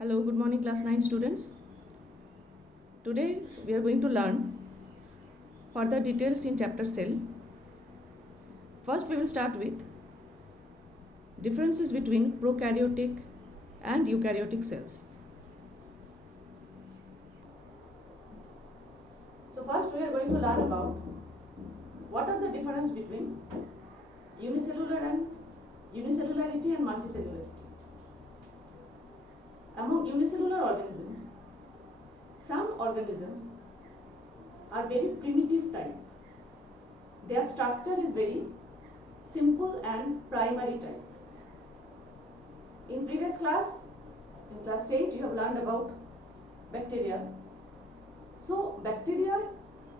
Hello, good morning class 9 students. Today we are going to learn further details in chapter cell. First we will start with differences between prokaryotic and eukaryotic cells. So first we are going to learn about what are the difference between unicellularity and multicellularity. Among unicellular organisms, some organisms are very primitive type. Their structure is very simple and primary type. In previous class, in class 8, you have learned about bacteria. So bacteria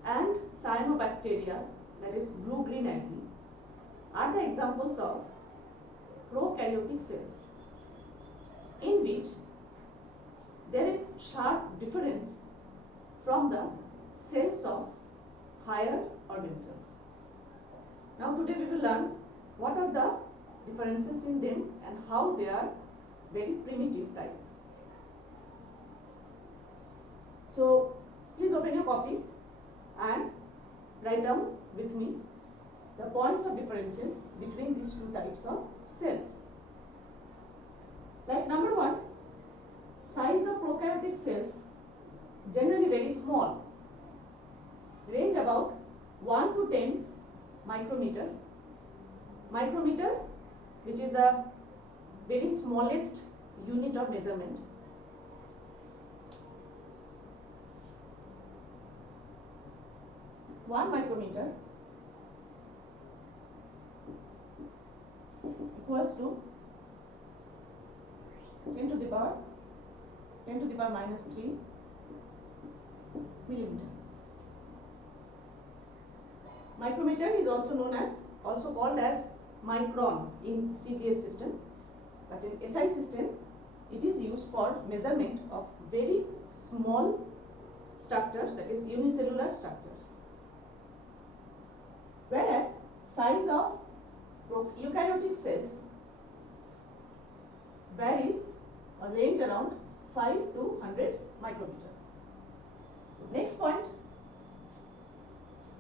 and cyanobacteria, that is blue-green algae, are the examples of prokaryotic cells, in which there is sharp difference from the cells of higher organisms. Now today we will learn what are the differences in them and how they are very primitive type. So please open your copies and write down with me the points of differences between these two types of cells. Like number 1, size of prokaryotic cells generally very small, range about 1 to 10 micrometer. Micrometer, which is the very smallest unit of measurement. One micrometer equals to 10 to the power minus 3 millimeter. Micrometer is also called as micron in CTS system, but in SI system it is used for measurement of very small structures, that is unicellular structures. Whereas size of eukaryotic cells varies or range around 5 to 100 micrometer. Next point,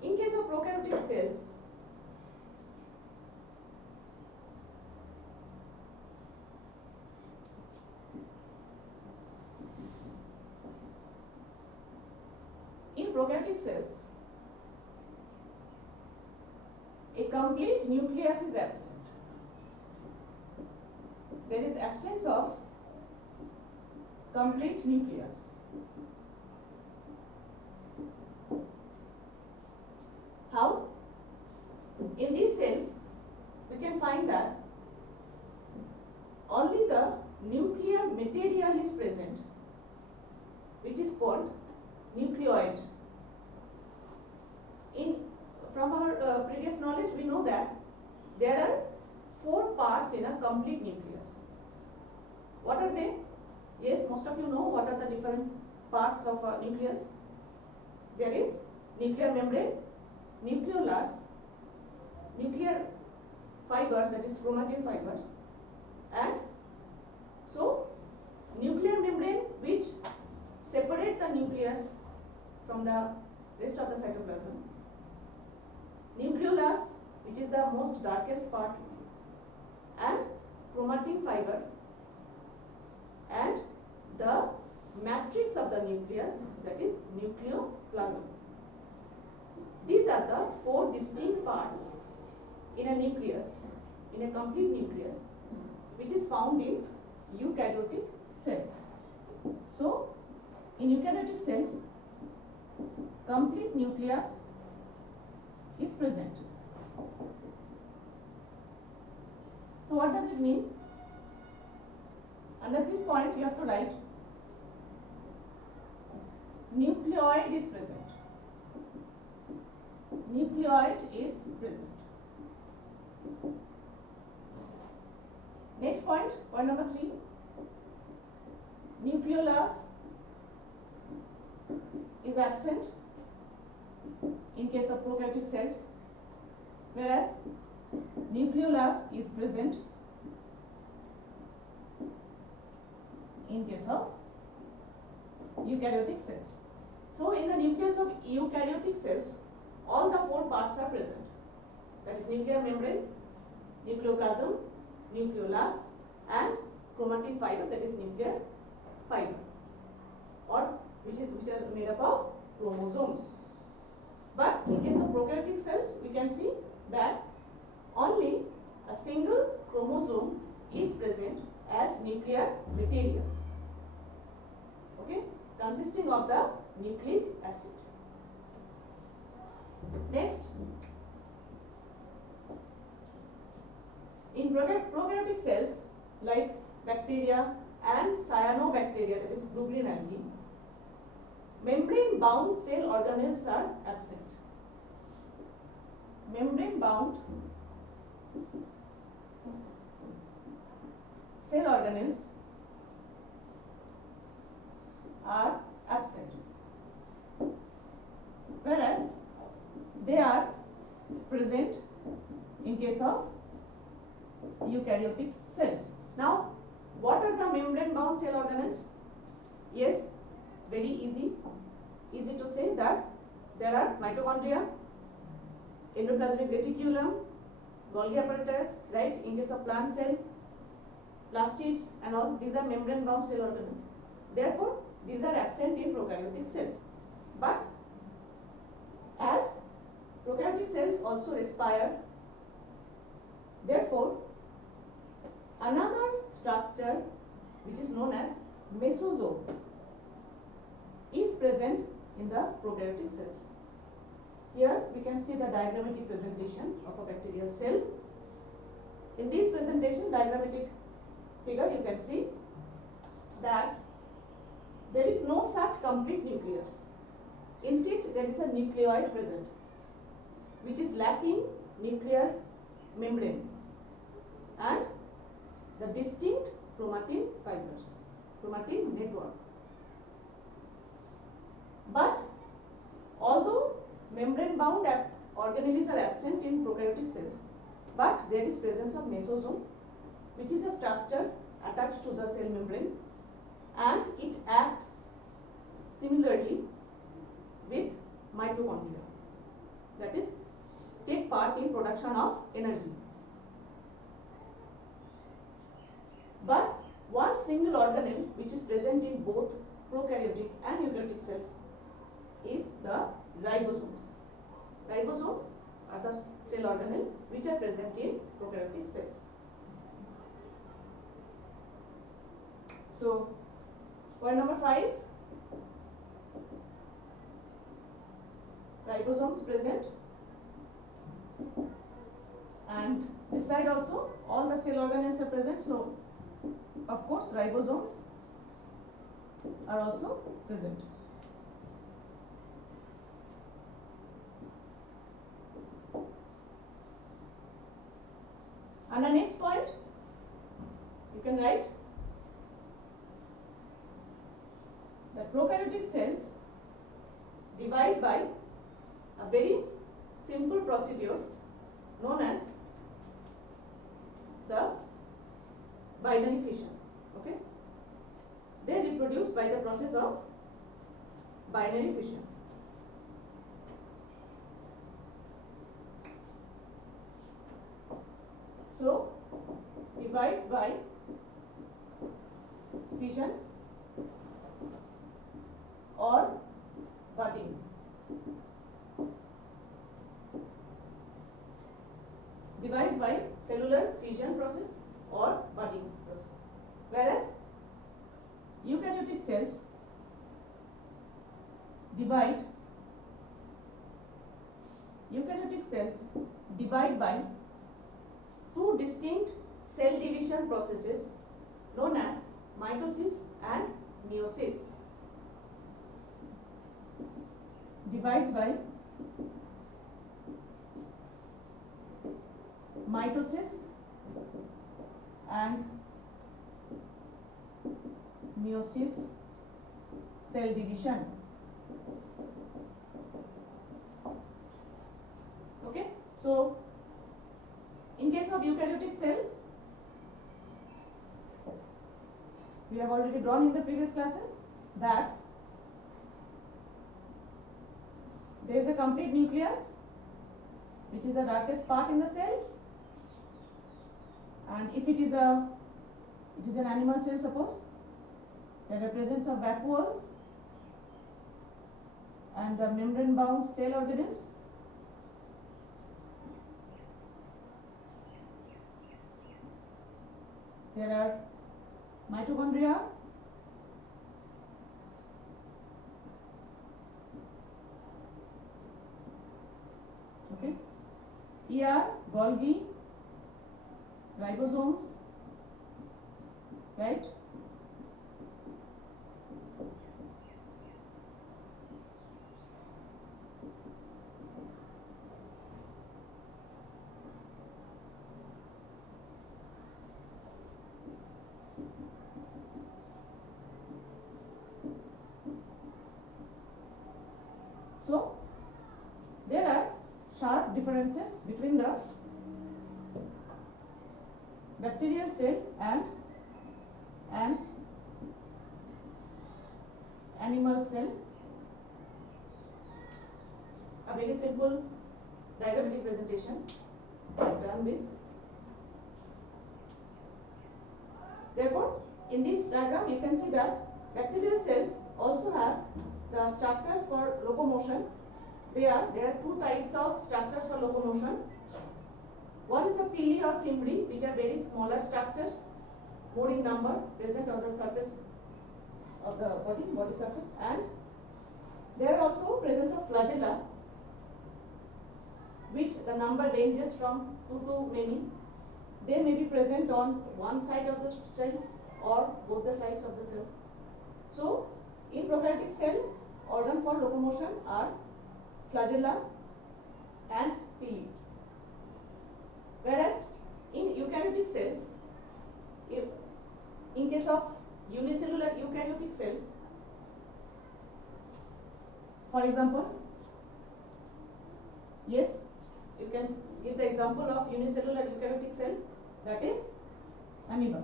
in case of prokaryotic cells, a complete nucleus is absent. There is absence of complete nucleus. How? In these cells, we can find that only the nuclear material is present, which is called nucleoid. From our previous knowledge, we know that there are 4 parts in a complete nucleus. What are they? Yes, most of you know what are the different parts of a nucleus. There is nuclear membrane, nucleolus, nuclear fibers, that is chromatin fibers, and so nuclear membrane which separate the nucleus from the rest of the cytoplasm, nucleolus which is the most darkest part, and chromatin fiber, and the matrix of the nucleus, that is nucleoplasm. These are the 4 distinct parts in a nucleus, in a complete nucleus, which is found in eukaryotic cells. So in eukaryotic cells, complete nucleus is present. So what does it mean? Under this point you have to write nucleoid is present. Nucleoid is present. Next point, point number 3. Nucleolus is absent in case of prokaryotic cells, whereas nucleolus is present in case of eukaryotic cells. So in the nucleus of eukaryotic cells, all the four parts are present. That is nuclear membrane, nucleoplasm, nucleolus, and chromatin fiber, that is nuclear fiber, or which are made up of chromosomes. But in case of prokaryotic cells, we can see that only a single chromosome is present as nuclear material, okay, consisting of the nucleic acid. Next, in prokaryotic cells like bacteria and cyanobacteria, that is blue-green algae, membrane-bound cell organelles are absent. Membrane-bound cell organelles are absent, whereas they are present in case of eukaryotic cells. Now, what are the membrane-bound cell organelles? Yes, it's very easy to say that there are mitochondria, endoplasmic reticulum, Golgi apparatus, right? In case of plant cell, plastids and all, these are membrane-bound cell organelles. Therefore, these are absent in prokaryotic cells. But as prokaryotic cells also respire, therefore, another structure which is known as mesosome is present in the prokaryotic cells. Here we can see the diagrammatic presentation of a bacterial cell. In this presentation, diagrammatic figure, you can see that there is no such complete nucleus. Instead, there is a nucleoid present, which is lacking nuclear membrane and the distinct chromatin fibers, chromatin network. But although membrane-bound organelles are absent in prokaryotic cells, but there is presence of mesosome, which is a structure attached to the cell membrane, and it acts similarly with mitochondria, that is, take part in production of energy. But one single organelle which is present in both prokaryotic and eukaryotic cells is the ribosomes. Ribosomes are the cell organelle which are present in prokaryotic cells. So, point number 5, ribosomes present, and this side also all the cell organelles are present. So, of course, ribosomes are also present. And the next point, you can write that prokaryotic cells divide by a very simple procedure known as the binary fission. Okay, they reproduce by the process of binary fission. So, divides by fission or budding. Divides by cellular fission process or budding process. Whereas eukaryotic cells divide by two distinct cell division processes known as mitosis and meiosis. Divides by mitosis and meiosis cell division. Okay, so in case of eukaryotic cell, we we have already drawn in the previous classes, that there is a complete nucleus which is the darkest part in the cell, and if it is an animal cell, suppose, there are presence of vacuoles and the membrane bound cell organelles. There are mitochondria, okay, Golgi, ribosomes, right? So there are sharp differences between the bacterial cell and an animal cell. A very simple diagrammatic presentation I have done with. Therefore, in this diagram you can see that bacterial cells also have the structures for locomotion. There are two types of structures for locomotion. One is the pili or fimbri, which are very smaller structures, more in number, present on the surface of the body surface, and there are also presence of flagella, which the number ranges from 2 to many. They may be present on one side of the cell or both the sides of the cell. So, in prokaryotic cell, organ for locomotion are flagella and pili. Whereas in eukaryotic cells, in case of unicellular eukaryotic cell, for example, yes, you can give the example of unicellular eukaryotic cell, that is amoeba.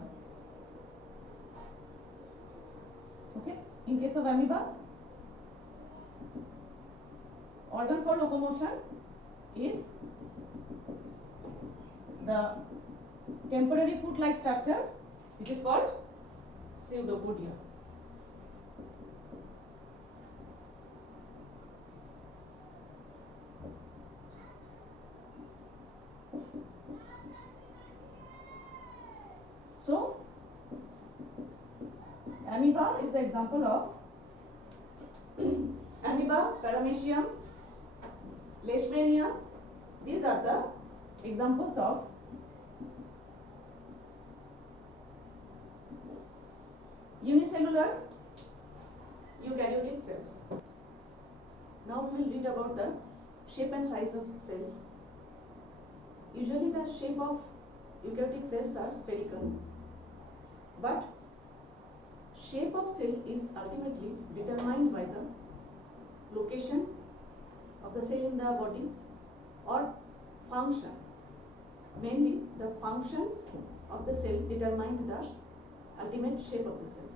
Okay, in case of amoeba, organ for locomotion is the temporary foot-like structure, which is called pseudopodia. So, amoeba is the example of amoeba, paramecium, leishmania. These are the examples of unicellular eukaryotic cells. Now we will read about the shape and size of cells. Usually the shape of eukaryotic cells are spherical, but shape of cell is ultimately determined by the location of the cell in the body or function. Mainly the function of the cell determined the ultimate shape of the cell.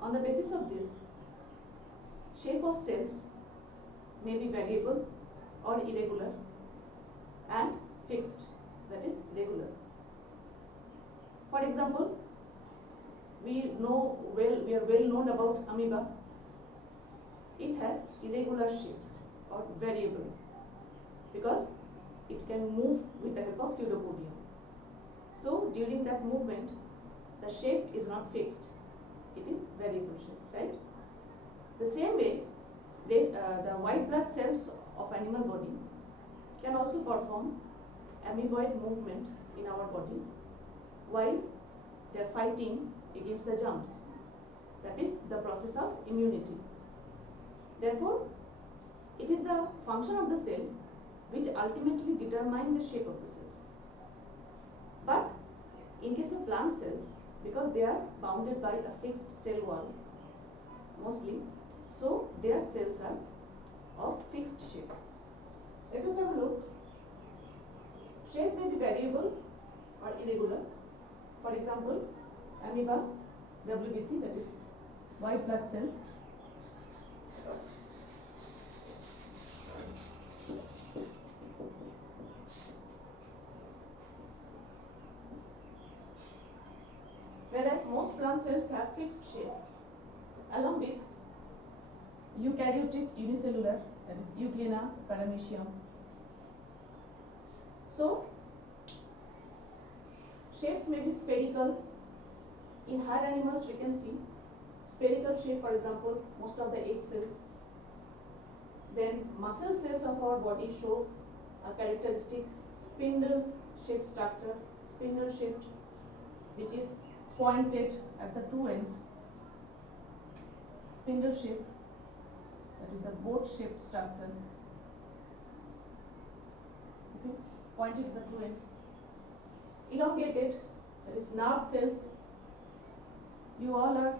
On the basis of this, shape of cells may be variable or irregular and fixed, that is regular. For example, we are well known about amoeba. It has irregular shape or variable because it can move with the help of pseudopodia. So during that movement, the shape is not fixed, it is variable shape, right? The same way, the white blood cells of animal body can also perform amoeboid movement in our body while they are fighting against the germs. That is the process of immunity. Therefore, it is the function of the cell which ultimately determines the shape of the cells. But in case of plant cells, because they are bounded by a fixed cell wall mostly, so their cells are of fixed shape. Let us have a look. Shape may be variable or irregular. For example, amoeba WBC, that is white blood cells. Whereas most plant cells have fixed shape, along with eukaryotic unicellular, that is Euglena, Paramecium. So, shapes may be spherical. In higher animals, we can see spherical shape, for example, most of the egg cells. Then, muscle cells of our body show a characteristic spindle shaped structure, spindle shaped, which is pointed at the two ends. Spindle shape, that is the boat shaped structure. Okay, pointed at the two ends. Elongated, that is nerve cells. You all are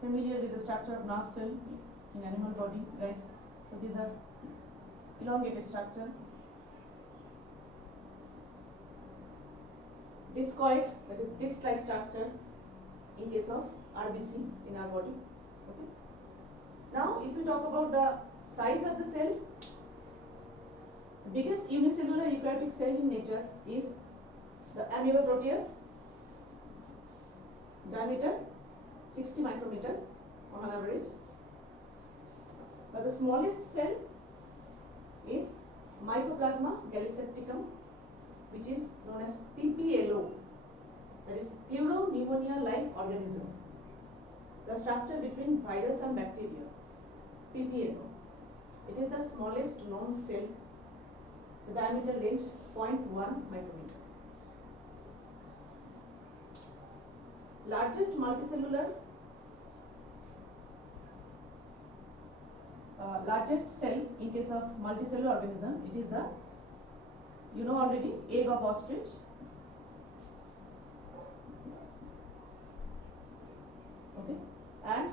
familiar with the structure of nerve cell in animal body, right? So these are elongated structure. Discoid, that is disc-like structure in case of RBC in our body. Okay. Now, if we talk about the size of the cell, the biggest unicellular eukaryotic cell in nature is the Amoeboproteus, diameter 60 micrometer on an average. But the smallest cell is Mycoplasma gallisepticum, which is known as PPLO, that is Pleuropneumonia-like organism, the structure between virus and bacteria, PPLO. It is the smallest known cell, the diameter length 0.1 micrometer. Largest multicellular, largest cell in case of multicellular organism, it is the, you know already, egg of ostrich. Okay, and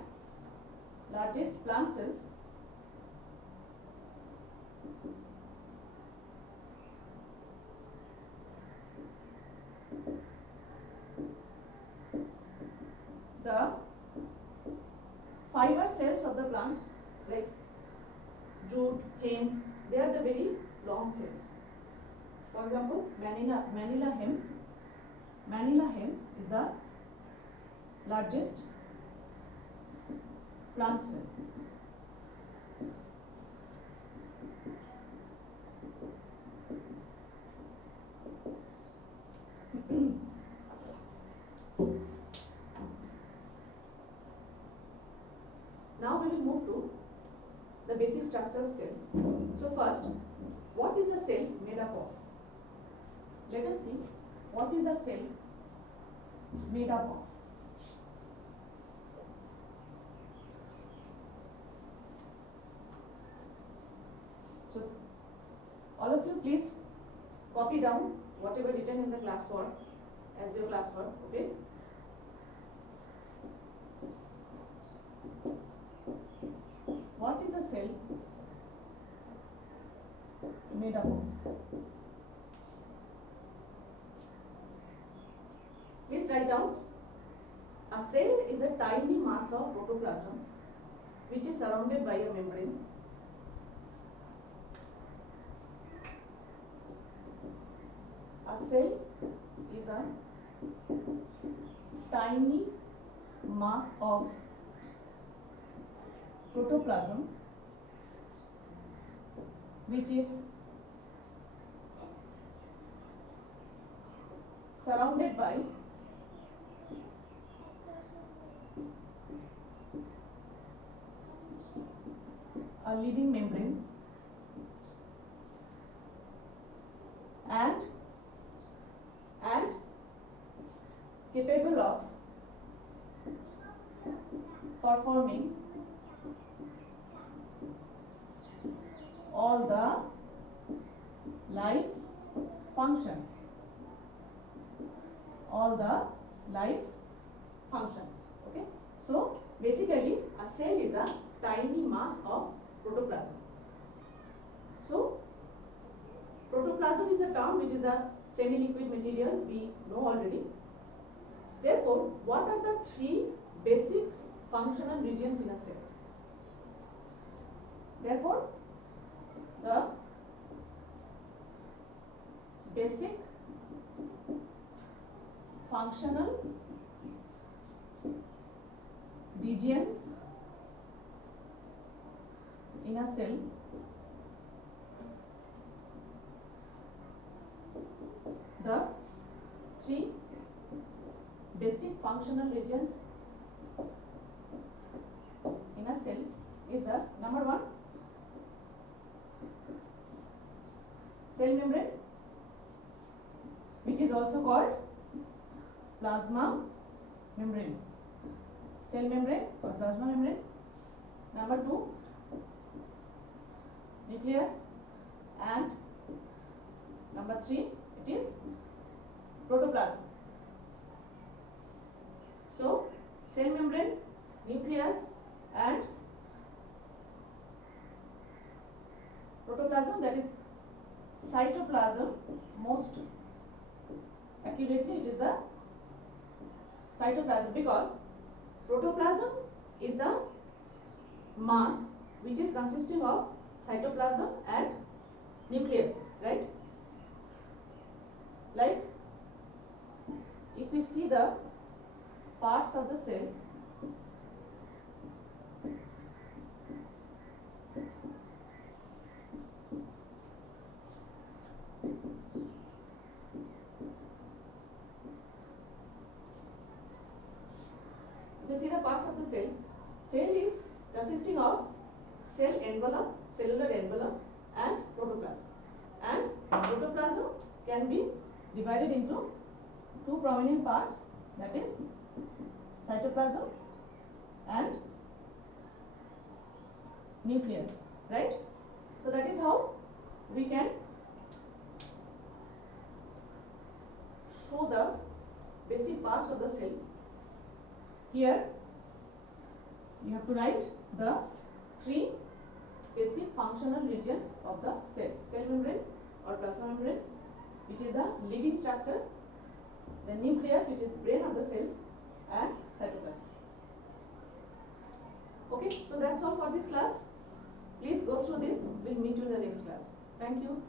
largest plant cells, the fiber cells of the plant, like jute, hemp, they are the very long cells. For example, Manila hemp. Manila hemp is the largest plant cell. Now we will move to the basic structure of cell. So first, what is a cell made up of? Let us see what is a cell made up of. So all of you please copy down whatever written in the classwork as your classwork, okay? What is a cell made up of? Please write down. A cell is a tiny mass of protoplasm which is surrounded by a membrane. A cell is a tiny mass of protoplasm which is surrounded by a living membrane and capable of performing all the life functions. All the life functions. Okay. So basically, a cell is a tiny mass of protoplasm. So protoplasm is a term which is a semi-liquid material, we know already. Therefore, what are the three basic functional regions in a cell? Therefore, the basic functional regions in a cell the three basic functional regions in a cell is the number one, cell membrane, which is also called plasma membrane. Cell membrane or plasma membrane. Number two, nucleus, and number three, it is protoplasm. So, cell membrane, nucleus, and protoplasm, that is cytoplasm. Most accurately, it is the cytoplasm, because protoplasm is the mass which is consisting of cytoplasm and nucleus, right? Like, if we see the parts of the cell, cell is consisting of cell envelope, cellular envelope, and protoplasm. And protoplasm can be divided into two prominent parts, that is cytoplasm and nucleus, right? So that is how we can show the basic parts of the cell. Here you have to write the three basic functional regions of the cell. Cell membrane or plasma membrane, which is the living structure, the nucleus, which is brain of the cell, and cytoplasm. Okay, so that's all for this class. Please go through this. We'll meet you in the next class. Thank you.